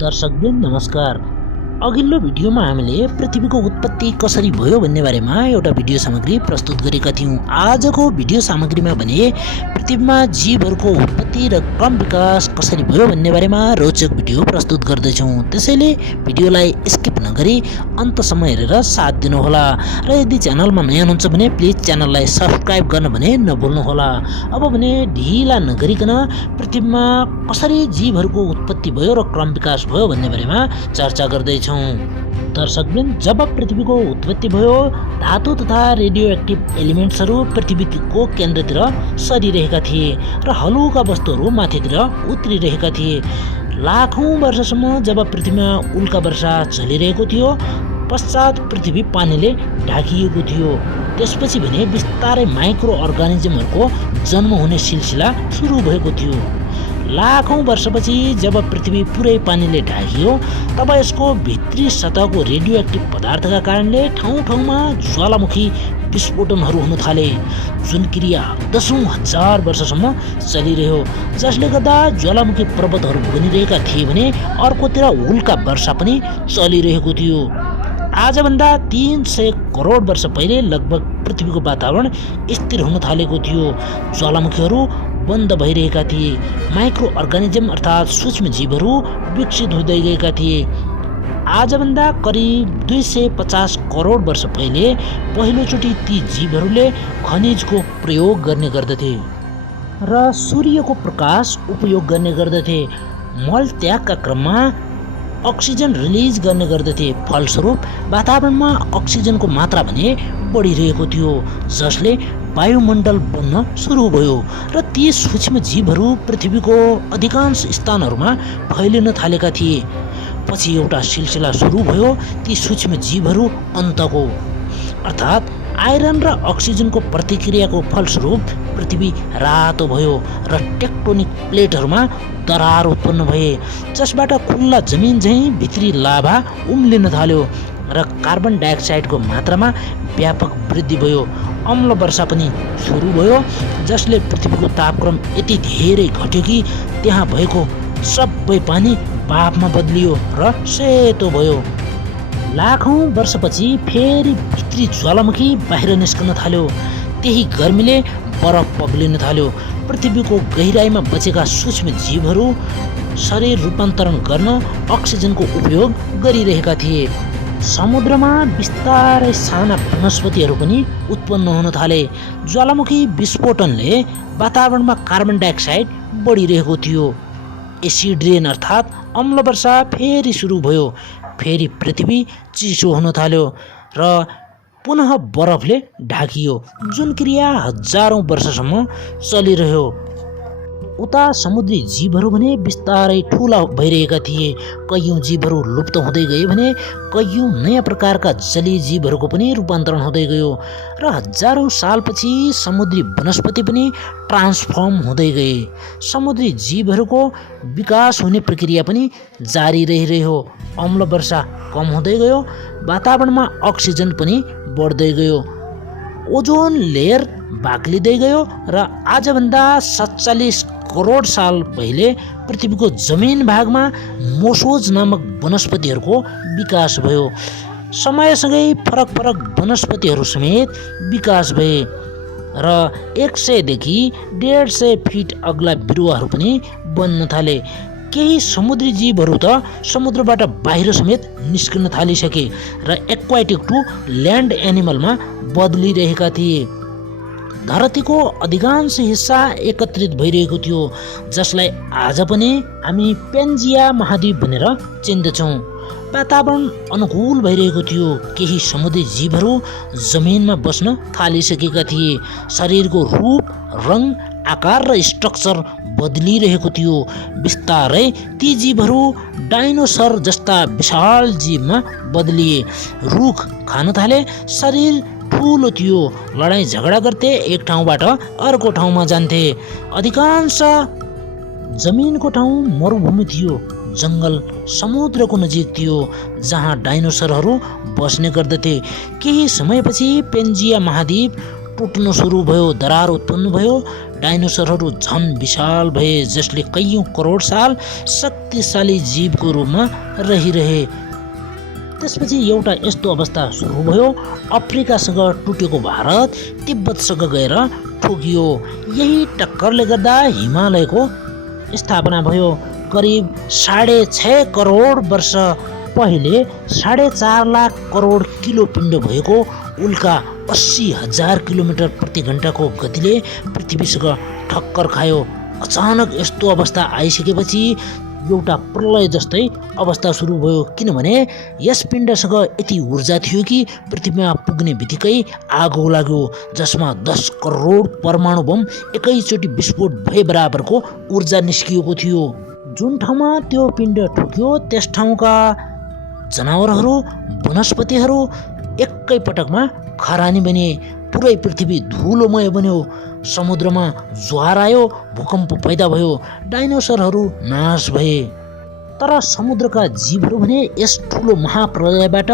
दर्शकवृन्द नमस्कार। अघिल्लो भिडियोमा हामीले पृथ्वीको उत्पत्ति कसरी भयो भन्ने बारेमा एउटा भिडियो सामग्री प्रस्तुत गरेका थियौं। आजको भिडियो सामग्रीमा भने पृथ्वीमा जीवहरूको उत्पत्ति र क्रम विकास कसरी भयो भन्ने बारेमा रोचक भिडियो प्रस्तुत गर्दैछौं। त्यसैले भिडियोलाई स्किप नगरी अन्तसम्म हेरेर साथ दिनुहोला र यदि च्यानलमा नयाँ हुनुहुन्छ भने प्लिज च्यानललाई सब्स्क्राइब गर्न भने नभुल्नुहोला। अब भने ढिला नगरिकन पृथ्वीमा कसरी जीवहरूको उत्पत्ति भयो र क्रम विकास भयो भन्ने बारेमा चर्चा गर्दैछौं। दर्शकवृन्द, जब पृथ्वीको उत्पत्ति भयो धातु तथा रेडियो एक्टिभ एलिमेन्ट्सहरू पृथ्वीको केन्द्रतिर सरिरहेका थिए र हलुका वस्तुहरू माथितिर उत्रिरहेका थिए। लाखौं वर्षसम्म जब पृथ्वीमा उल्का वर्षा चलिरहेको थियो, पश्चात पृथ्वी पानीले ढाकिएको थियो। त्यसपछि भने बिस्तारै माइक्रो अर्गानिजमहरूको जन्म हुने सिलसिला सुरु भएको थियो। लाखौं वर्षपछि जब पृथ्वी पुरै पानीले ढाकियो, तब यसको भित्री सतहको रेडियो एक्टिभ पदार्थका कारणले ठाउँ ठाउँमा ज्वालामुखी विस्फोटनहरू हुन थाले, जुन क्रिया दशौं हजार वर्षसम्म चलिरह्यो, जसले गर्दा ज्वालामुखी पर्वतहरू बनिरहेका थिए भने अर्कोतिर उल्का वर्षा पनि चलिरहेको थियो। आजभन्दा 300 करोड वर्ष पहिले लगभग पृथ्वीको वातावरण स्थिर हुन थालेको थियो। ज्वालामुखीहरू बन्द भइरहेका थिए, माइक्रो अर्गानिजम अर्थात् सूक्ष्म जीवहरू विकसित हुँदै गएका थिए। आजभन्दा करिब 250 करोड वर्ष पहिले पहिलोचोटि ती जीवहरूले खनिजको प्रयोग गर्ने गर्दथे र सूर्यको प्रकाश उपयोग गर्ने गर्दथे। मल त्यागका क्रममा अक्सिजन रिलिज गर्ने गर्दथे। फलस्वरूप वातावरणमा अक्सिजनको मात्रा भने बढिरहेको थियो, जसले वायुमण्डल बन्न सुरु भयो र ती सूक्ष्म जीवहरू पृथ्वीको अधिकांश स्थानहरूमा फैलिन थालेका थिए। पछि एउटा सिलसिला सुरु भयो ती सूक्ष्म जीवहरू अन्तको, अर्थात् आइरन र अक्सिजनको प्रतिक्रियाको फलस्वरूप पृथ्वी रातो भयो र टेक्टोनिक प्लेटहरूमा दरार उत्पन्न भए, जसबाट खुल्ला जमिन झैँ भित्री लाभा उम्लिन थाल्यो र कार्बन डाइअक्साइडको मात्रामा व्यापक वृद्धि भयो। अम्ल वर्षा पनि सुरु भयो, जसले पृथ्वीको तापक्रम यति धेरै घट्यो कि त्यहाँ भएको सबै पानी भापमा बदलियो र सेतो भयो। लाखौं वर्षपछि फेरि भित्री ज्वालामुखी बाहिर निस्कन थाल्यो। त्यही गर्मीले बरफ पग्लिन थाल्यो। पृथ्वीको गहिराईमा बचेका सूक्ष्म जीवहरू शरीर रूपान्तरण गर्न अक्सिजनको उपयोग गरिरहेका थिए। समुद्रमा बिस्तारै साना वनस्पतिहरू पनि उत्पन्न हुन थाले। ज्वालामुखी विस्फोटनले वातावरणमा कार्बन डाइअक्साइड बढिरहेको थियो। एसिड रेन अर्थात् अम्ल वर्षा फेरि सुरु भयो। फेरि पृथ्वी चिसो हुन थाल्यो र पुनः बरफले ढाकियो, जुन क्रिया हजारौं वर्षसम्म चलिरह्यो। उता समुद्री जीवहरू भने बिस्तारै ठुला भइरहेका थिए। कैयौं जीवहरू लुप्त हुँदै गए भने कैयौं नयाँ प्रकारका जलीय जीवहरूको पनि रूपान्तरण हुँदै गयो र हजारौं सालपछि समुद्री वनस्पति पनि ट्रान्सफर्म हुँदै गए। समुद्री जीवहरूको विकास हुने प्रक्रिया पनि जारी रहिरह्यो। अम्ल वर्षा कम हुँदै गयो, वातावरणमा अक्सिजन पनि बढ्दै गयो, ओजोन लेयर बाक्लिँदै गयो र आजभन्दा 47 करोड साल पहिले पृथ्वीको जमिन भागमा मोसोज नामक वनस्पतिहरूको विकास भयो। समयसँगै फरक फरक वनस्पतिहरू समेत विकास भए र 100 देखि 150 फिट अग्ला बिरुवाहरू पनि बन्न थाले। केही समुद्री जीवहरू त समुद्रबाट बाहिर समेत निस्कन थालिसके र एक्वाटिक टु ल्यान्ड एनिमलमा बदलिरहेका थिए। धरतीको अधिकांश हिस्सा एकत्रित भइरहेको थियो, जसलाई आज पनि हामी पेन्जिया महाद्वीप भनेर चिन्दछौँ। वातावरण अनुकूल भइरहेको थियो। केही समुद्री जीवहरू जमिनमा बस्न थालिसकेका थिए। शरीरको रूप, रङ, आकार र स्ट्रक्चर बदलिरहेको थियो। बिस्तारै ती जीवहरू डाइनोसर जस्ता विशाल जीवमा बदलिए। रुख खान थाले। शरीर ठुलो थियो। लडाईँ झगडा गर्थे, एक ठाउँबाट अर्को ठाउँमा जान्थे। अधिकांश जमिनको ठाउँ मरुभूमि थियो। जङ्गल समुद्रको नजिक थियो, जहाँ डाइनोसरहरू बस्ने गर्दथे। केही समयपछि पेन्जिया महाद्वीप टुट्न सुरु भयो, दरार उत्पन्न भयो। डाइनोसरहरू झन विशाल भए जसले कैयौं करोड साल शक्तिशाली जीवको रूपमा रहिरहे। त्यसपछि एउटा यस्तो अवस्था सुरु भयो, अफ्रिकासँग टुटेको भारत तिब्बतसँग गएर ठोकियो। यही टक्करले गर्दा हिमालयको स्थापना भयो। करिब 6.5 करोड वर्ष पहिले 4.5 लाख करोड किलो पिण्ड भएको उल्का 80,000 किलोमिटर प्रति घण्टाको गतिले पृथ्वीसँग ठक्कर खायो। अचानक यस्तो अवस्था आइसकेपछि एउटा प्रलय जस्तै अवस्था सुरु भयो, किनभने यस पिण्डसँग यति ऊर्जा थियो कि पृथ्वीमा पुग्ने बित्तिकै आगो लाग्यो, जसमा 10 करोड परमाणु बम एकैचोटि विस्फोट भए बराबरको ऊर्जा निस्किएको थियो। जुन ठाउँमा त्यो पिण्ड ठोक्यो त्यस ठाउँका जनावरहरू, वनस्पतिहरू एकै पटकमा खरानी बने। पुरै पृथ्वी धुलोमय बन्यो। समुद्रमा ज्वार आयो, भूकम्प पैदा भयो, डाइनोसरहरू नाश भए। तर समुद्रका जीवहरू भने यस ठुलो महाप्रलयबाट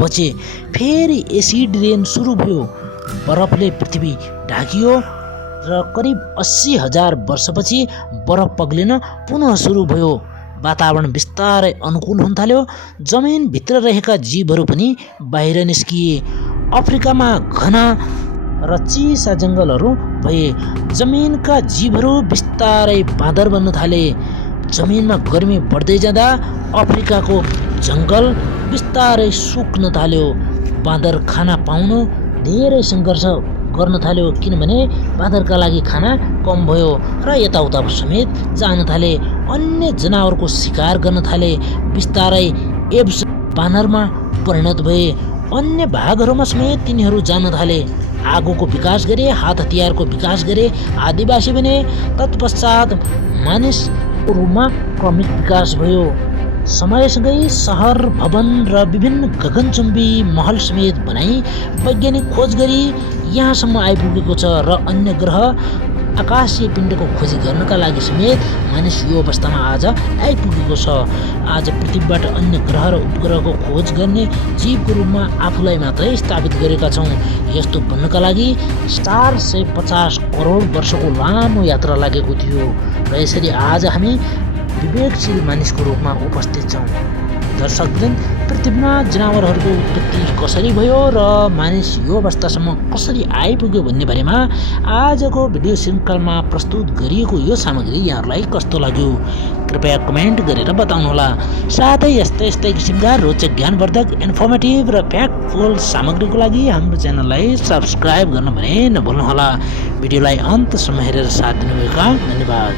बचे। फेरि एसिड रेन सुरु भयो। बरफले पृथ्वी ढाकियो र करिब 80,000 वर्षपछि बरफ पग्लिन पुनः सुरु भयो। वातावरण बिस्तारै अनुकूल हुन थाल्यो। जमिनभित्र रहेका जीवहरू पनि बाहिर निस्किए। अफ्रिकामा घना र चिसा जङ्गलहरू भए। जमिनका जीवहरू बिस्तारै बाँदर बन्न थाले। जमिनमा गर्मी बढ्दै जाँदा अफ्रिकाको जङ्गल बिस्तारै सुक्न थाल्यो। बाँदर खाना पाउन धेरै सङ्घर्ष गर्न थाल्यो, किनभने बाँदरका लागि खाना कम भयो र यताउता समेत जान थाले। अन्य जनावरको शिकार गर्न थाले। बिस्तारै एब्स बानरमा परिणत भए। अन्य भागहरूमा समेत तिनीहरू जान थाले। आगोको विकास गरे, हात हतियारको विकास गरे, आदिवासी बने। तत्पश्चात मानिसको रूपमा क्रमिक विकास भयो। समयसँगै सहर, भवन र विभिन्न गगनचुम्बी महल समेत बनाई वैज्ञानिक खोज गरी यहाँसम्म आइपुगेको छ र अन्य ग्रह आकाशीय पिण्डको खोजी गर्नका लागि समेत मानिस यो अवस्थामा आज आइपुगेको छ। आज पृथ्वीबाट अन्य ग्रह र उपग्रहको खोज गर्ने जीवको रूपमा आफूलाई मात्रै स्थापित गरेका छौँ। यस्तो बन्नका लागि 450 करोड वर्षको लामो यात्रा लागेको थियो र यसरी आज हामी विवेकशील मानिसको रूपमा उपस्थित छौँ। दर्शकवृन्द, पृथ्वीमा जनावरहरूको उत्पत्ति कसरी भयो र मानिस यो अवस्थासम्म कसरी आइपुग्यो भन्ने बारेमा आजको भिडियो श्रृङ्खलामा प्रस्तुत गरिएको यो सामग्री यहाँहरूलाई कस्तो लाग्यो कृपया कमेन्ट गरेर बताउनुहोला। साथै यस्तै किसिमका रोचक ज्ञानवर्धक, इन्फर्मेटिभ र फ्याक्टफुल सामग्रीको लागि हाम्रो च्यानललाई सब्सक्राइब गर्न भने नभुल्नुहोला। भिडियोलाई अन्तसम्म हेरेर साथ दिनुभएका धन्यवाद।